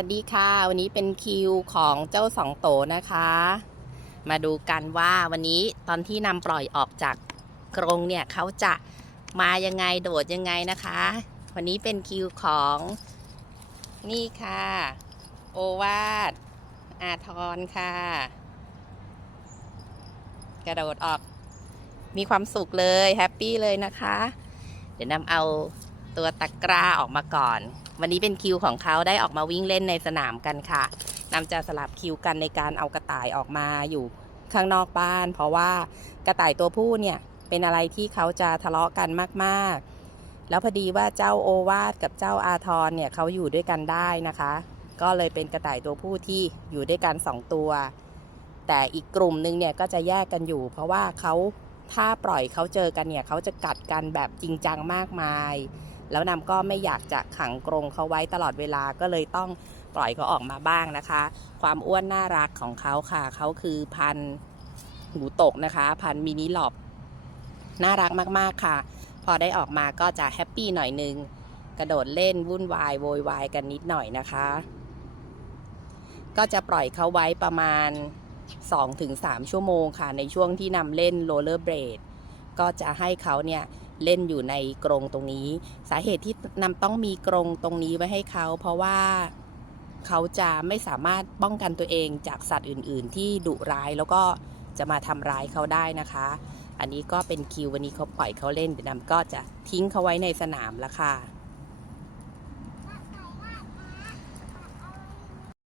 วัสดีค่ะ วันนี้เป็นคิวของเจ้าสองโตนะคะ มาดูกันว่าวันนี้ตอนที่นำปล่อยออกจากกรงเนี่ยเขาจะมายังไงโดดยังไงนะคะ วันนี้เป็นคิวของนี่ค่ะ โอวาทอาทรค่ะ กระโดดออกมีความสุขเลยแฮปปี้เลยนะคะ เดี๋ยวนำเอา ตัวตะกร้าออกมาก่อน วันนี้เป็นคิวของเขาได้ออกมาวิ่งเล่นในสนามกันค่ะนำจะสลับคิวกันในการเอากระต่ายออกมาอยู่ข้างนอกบ้าน เพราะว่ากระต่ายตัวผู้เนี่ยเป็นอะไรที่เขาจะทะเลาะกันมากๆ แล้วพอดีว่าเจ้าโอวาทกับเจ้าอาทรเนี่ยเขาอยู่ด้วยกันได้นะคะ ก็เลยเป็นกระต่ายตัวผู้ที่อยู่ด้วยกันสองตัว แต่อีกกลุ่มนึงเนี่ยก็จะแยกกันอยู่ เพราะว่าเขาถ้าปล่อยเขาเจอกันเนี่ยเขาจะกัดกันแบบจริงจังมากมาย แล้วนำก็ไม่อยากจะขังกรงเขาไว้ตลอดเวลาก็เลยต้องปล่อยเขาออกมาบ้างนะคะ ความอ้วนน่ารักของเขาค่ะ เขาคือพันหูตกนะคะ พันมินิหลอบน่ารักมากๆค่ะ พอได้ออกมาก็จะแฮปปี้หน่อยนึง กระโดดเล่นวุ่นวายโวยวายกันนิดหน่อยนะคะ ก็จะปล่อยเขาไว้ประมาณ 2-3 ชั่วโมงค่ะ ในช่วงที่นำเล่นโรลเลอร์เบรดก็จะให้เขาเนี่ย เล่นอยู่ในกรงตรงนี้ สาเหตุที่นำต้องมีกรงตรงนี้ไว้ให้เขา เพราะว่าเขาจะไม่สามารถป้องกันตัวเองจากสัตว์อื่น ๆ ที่ดุร้ายแล้วก็จะมาทำร้ายเขาได้นะคะ อันนี้ก็เป็นคิววันนี้เขาปล่อยเขาเล่นเดี๋ยวนำก็จะทิ้งเขาไว้ในสนามละค่ะ